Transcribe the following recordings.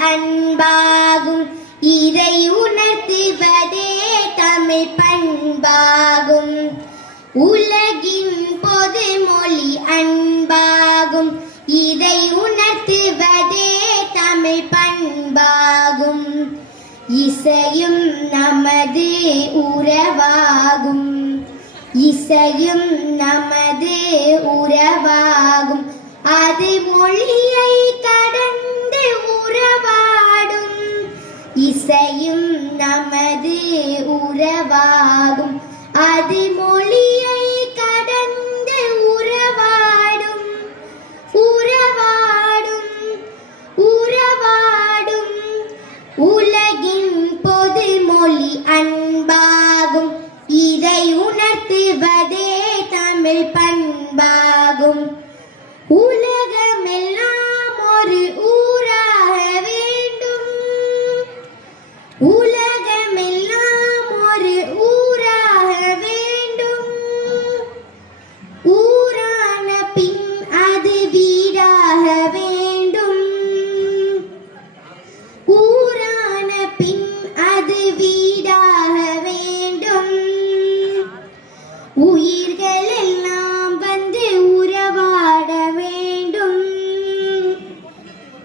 அன்பாகும். இதை உணர்த்துவதே தமிழ் பண்பாகும். உலகின் பொது மொழி அன்பாகும். இதை உணர்த்துவதே தமிழ் பண்பாகும். இசையும் நமது உறவாகும். இசையும் நமது உறவாகும். அது மொழியை கடந்து உறவாடும். இசையும் நமது உறவாகும். அது மொழியை கடந்து உறவாடும். உறவாடும் உறவாடும். உலகின் பொது மொழி அன்பாகும். இதை உணர்த்துவதே தமிழ் பண்பாகும். உலகமெல்லாம் ஒரு ஊராக வேண்டும். உலகமெல்லாம் ஒரு ஊராக வேண்டும். ஊரான பின் அது வீடாக வேண்டும். ஊரான பின் அது வீடாக வேண்டும். உயிர்கள் எல்லாம் வந்து உறவாட வேண்டும்.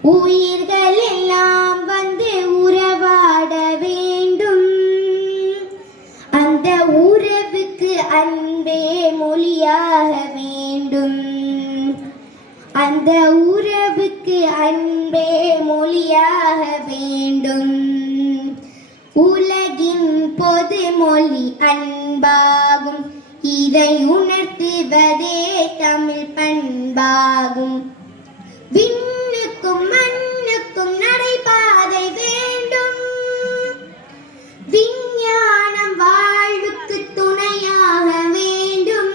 உயிர்கள் எல்லாம் வந்து உறவாட வேண்டும். அந்த உறவுக்கு அன்பே மொழியாக வேண்டும். அந்த உறவுக்கு அன்பே மொழியாக வேண்டும். உலகின் பொது மொழி அன்பாகும். இதை உணர்த்துவதே தமிழ் பண்பாகும். விண்ணுக்கும் மண்ணுக்கும் நடைபாதை வேண்டும். விஞ்ஞானம் வாழ்வுக்கு துணையாக வேண்டும்.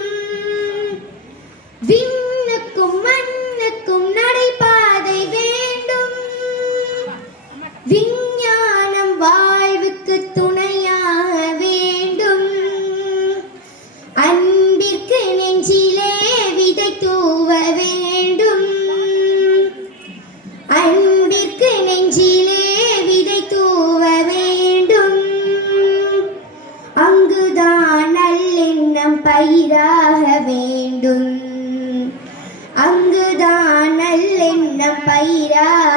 விண்ணுக்கும் மண்ணுக்கும் நடைபாதை வேண்டும். விஞ்ஞானம் வாழ்வுக்கு துணையாக வேண்டும். அன்பிற்கு நெஞ்சிலே விதை தூவ வேண்டும். அன்பிற்கு நெஞ்சிலே விதை தூவ வேண்டும். அங்குதான் நல்லெண்ணம் பயிராக வேண்டும். அங்குதான் நல்லெண்ணம் பயிராக